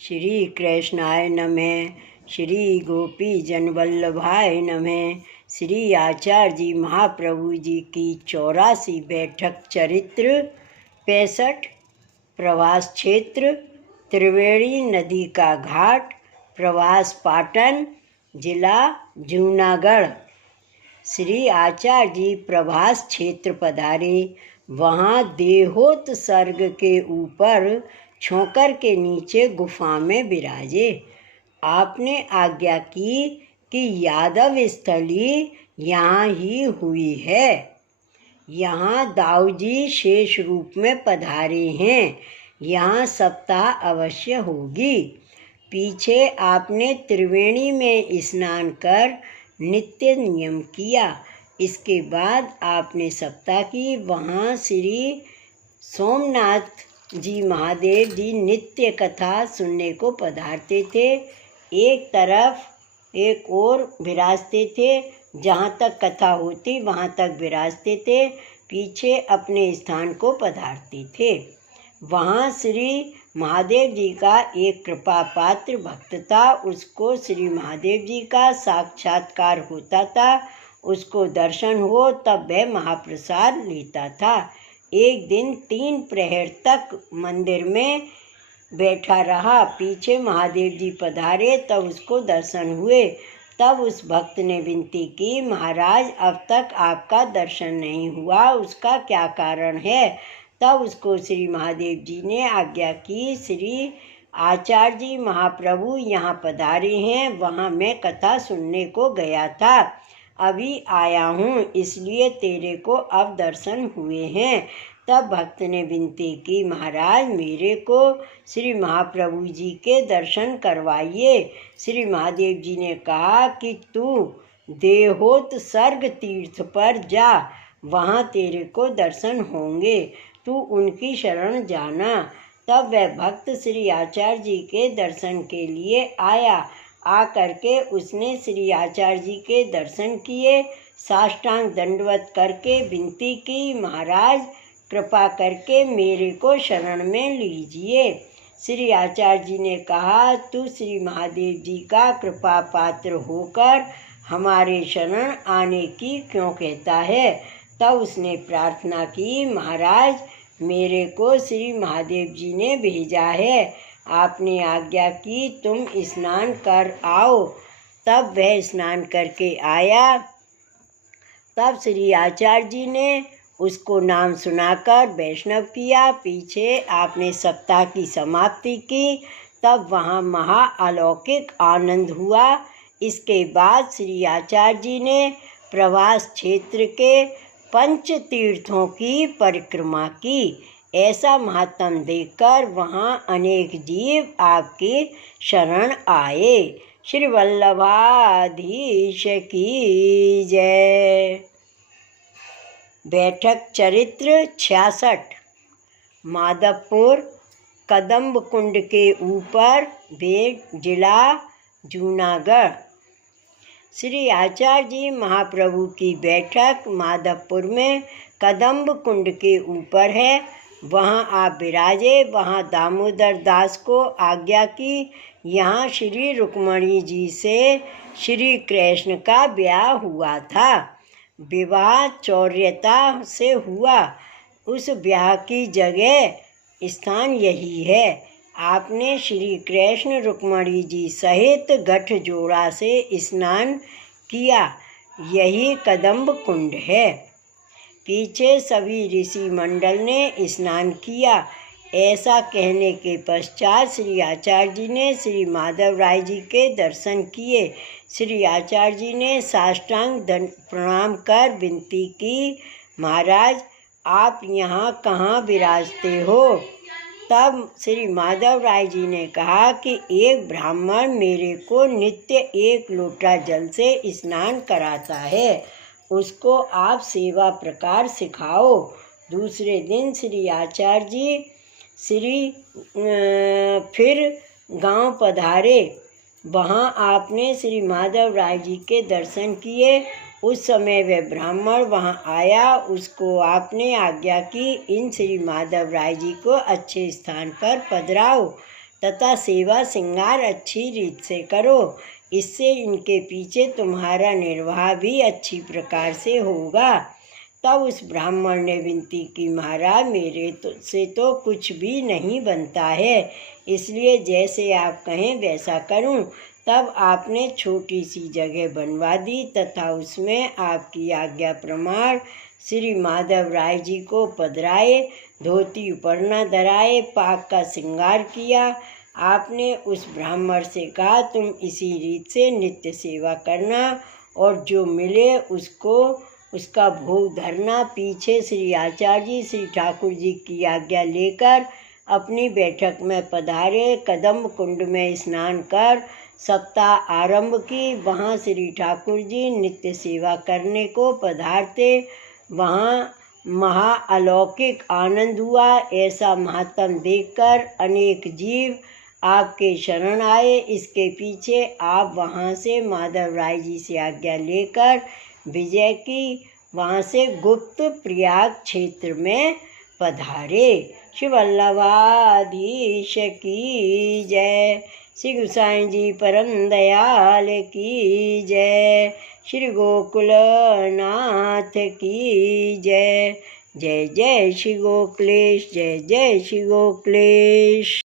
श्री कृष्णाय नमः। श्री गोपी जन वल्लभाय नमः। श्री आचार्य जी महाप्रभु जी की 84 बैठक चरित्र 65 प्रवास क्षेत्र त्रिवेणी नदी का घाट प्रवास पाटन जिला जूनागढ़। श्री आचार्य जी प्रभास क्षेत्र पधारे। वहाँ देहोत्सर्ग के ऊपर छोकर के नीचे गुफा में विराजे। आपने आज्ञा की कि यादव स्थली यहाँ ही हुई है। यहाँ दाऊजी शेष रूप में पधारे हैं। यहाँ सप्ताह अवश्य होगी। पीछे आपने त्रिवेणी में स्नान कर नित्य नियम किया। इसके बाद आपने सप्ताह की। वहाँ श्री सोमनाथ जी महादेव जी नित्य कथा सुनने को पधारते थे। एक तरफ एक और विराजते थे। जहाँ तक कथा होती वहाँ तक विराजते थे। पीछे अपने स्थान को पधारते थे। वहाँ श्री महादेव जी का एक कृपा पात्र भक्त था। उसको श्री महादेव जी का साक्षात्कार होता था। उसको दर्शन हो तब वह महाप्रसाद लेता था। एक दिन 3 प्रहर तक मंदिर में बैठा रहा। पीछे महादेव जी पधारे तब उसको दर्शन हुए। तब उस भक्त ने विनती की, महाराज अब तक आपका दर्शन नहीं हुआ, उसका क्या कारण है? तब उसको श्री महादेव जी ने आज्ञा की, श्री आचार्य जी महाप्रभु यहाँ पधारे हैं। वहाँ मैं कथा सुनने को गया था, अभी आया हूँ, इसलिए तेरे को अब दर्शन हुए हैं। तब भक्त ने विनती की, महाराज मेरे को श्री महाप्रभु जी के दर्शन करवाइए। श्री महादेव जी ने कहा कि तू देहोत्सर्ग तीर्थ पर जा, वहाँ तेरे को दर्शन होंगे, तू उनकी शरण जाना। तब वह भक्त श्री आचार्य जी के दर्शन के लिए आया। आकर के उसने श्री आचार्य जी के दर्शन किए। साष्टांग दंडवत करके विनती की, महाराज कृपा करके मेरे को शरण में लीजिए। श्री आचार्य जी ने कहा, तू श्री महादेव जी का कृपा पात्र होकर हमारे शरण आने की क्यों कहता है? तब उसने प्रार्थना की, महाराज मेरे को श्री महादेव जी ने भेजा है, आपने आज्ञा की तुम स्नान कर आओ। तब वह स्नान करके आया। तब श्री आचार्य जी ने उसको नाम सुनाकर वैष्णव किया। पीछे आपने सप्ताह की समाप्ति की। तब वहाँ महा अलौकिक आनंद हुआ। इसके बाद श्री आचार्य जी ने प्रवास क्षेत्र के 5 तीर्थों की परिक्रमा की। ऐसा महात्म देखकर वहाँ अनेक जीव आपकी शरण आए। श्री वल्लभाधीश की जय। बैठक चरित्र 66 माधवपुर कदम्ब कुंड के ऊपर बेट जिला जूनागढ़। श्री आचार्य जी महाप्रभु की बैठक माधवपुर में कदम्ब कुंड के ऊपर है। वहाँ आप विराजे। वहाँ दामोदर दास को आज्ञा की, यहाँ श्री रुक्मणी जी से श्री कृष्ण का ब्याह हुआ था। विवाह चौर्यता से हुआ। उस ब्याह की जगह स्थान यही है। आपने श्री कृष्ण रुक्मणी जी सहित गठजोड़ा से स्नान किया। यही कदम्ब कुंड है। पीछे सभी ऋषि मंडल ने स्नान किया। ऐसा कहने के पश्चात श्री आचार्य जी ने श्री माधव राय जी के दर्शन किए। श्री आचार्य जी ने साष्टांग प्रणाम कर विनती की, महाराज आप यहाँ कहाँ विराजते हो? तब श्री माधव राय जी ने कहा कि एक ब्राह्मण मेरे को नित्य 1 लोटा जल से स्नान कराता है, उसको आप सेवा प्रकार सिखाओ। दूसरे दिन श्री आचार्य जी फिर गांव पधारे। वहाँ आपने श्री माधव राय जी के दर्शन किए। उस समय वह ब्राह्मण वहाँ आया। उसको आपने आज्ञा की, इन श्री माधव राय जी को अच्छे स्थान पर पधराओ। तथा सेवा श्रृंगार अच्छी रीत से करो। इससे इनके पीछे तुम्हारा निर्वाह भी अच्छी प्रकार से होगा। तब उस ब्राह्मण ने विनती की, महाराज मेरे से तो कुछ भी नहीं बनता है, इसलिए जैसे आप कहें वैसा करूं। तब आपने छोटी सी जगह बनवा दी तथा उसमें आपकी आज्ञा प्रमाण श्री माधव राय जी को पधराए, धोती उपरना धराए, पाक का श्रृंगार किया। आपने उस ब्राह्मण से कहा, तुम इसी रीत से नित्य सेवा करना और जो मिले उसका भोग धरना। पीछे श्री आचार्य जी श्री ठाकुर जी की आज्ञा लेकर अपनी बैठक में पधारे। कदम्ब कुंड में स्नान कर सप्ताह आरंभ की। वहाँ श्री ठाकुर जी नित्य सेवा करने को पधारते। वहाँ महा अलौकिक आनंद हुआ। ऐसा महात्म देखकर अनेक जीव आपके शरण आए। इसके पीछे आप वहाँ से माधव राय जी से आज्ञा लेकर विजय की, वहाँ से गुप्त प्रयाग क्षेत्र में पधारे। श्री वल्लभाधीश की जय। श्री गोसाई जी परम दयाल की जय। श्री गोकुलनाथ की जय। जय जय श्री गोकुलेश, जय जय श्री गोकुलेश।